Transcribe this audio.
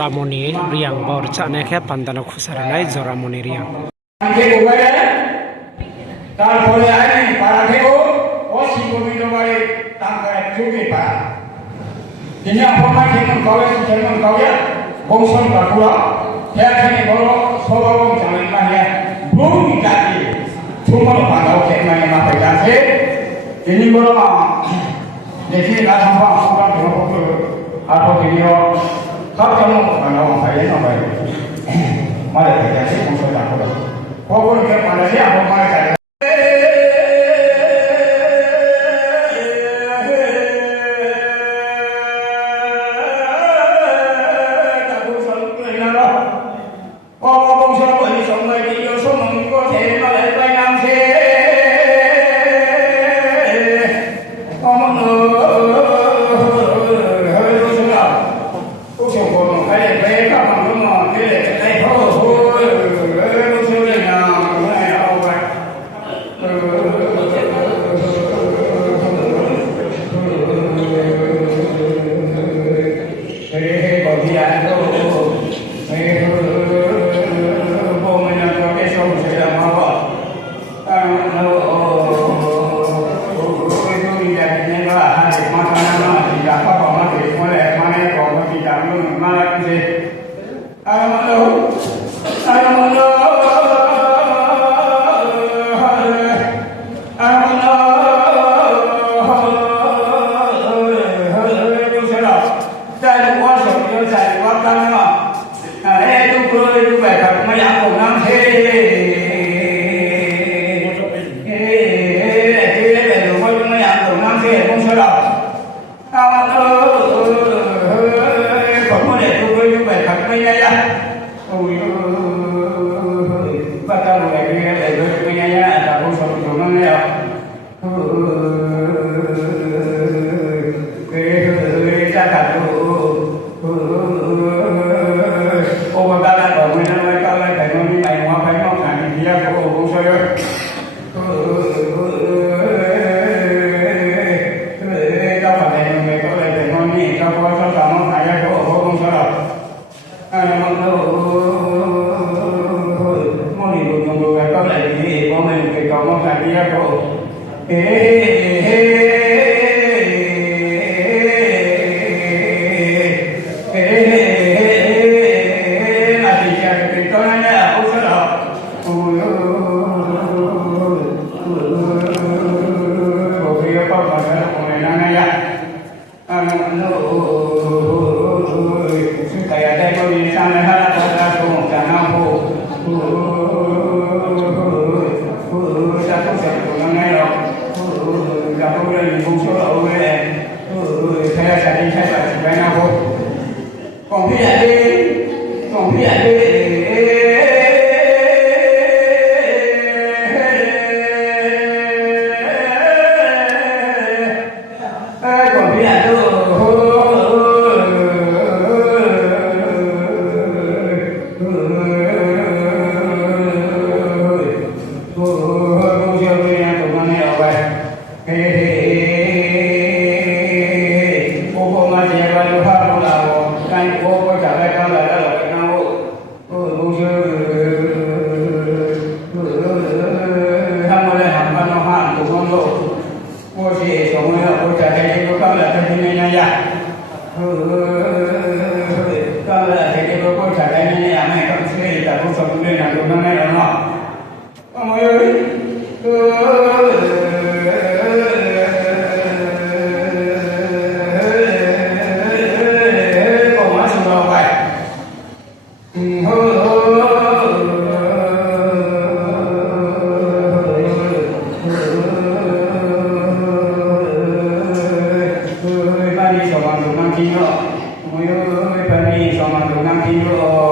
Joramoni riang bor chane khe pandana khusaranai Joramoni riang তারপরে আইনি পাড়া থেকেও অসি গোবিন্দ বাড়ি তাঙ্কায় চুকে পাড়া তিনি আপনার যেমন কাউয়া যেমন কাউয়া বংশন কাকুয়া হেয়াখানি বড় সবং জানেন মাহিয়া ভূমি জাতি সুমন পাগাও খেমায় না পাইছে তিনি বড় দেখি রাজসভা সভা ধর্মপক্ষ আর পক্ষীয় সব জন পাগাও পাইলে না পাইলে মারে পাইছে বংশ কাকুয়া কবরকে পাড়ালে আপনার Pani soman dungang kino, muyo pani soman dungang kino.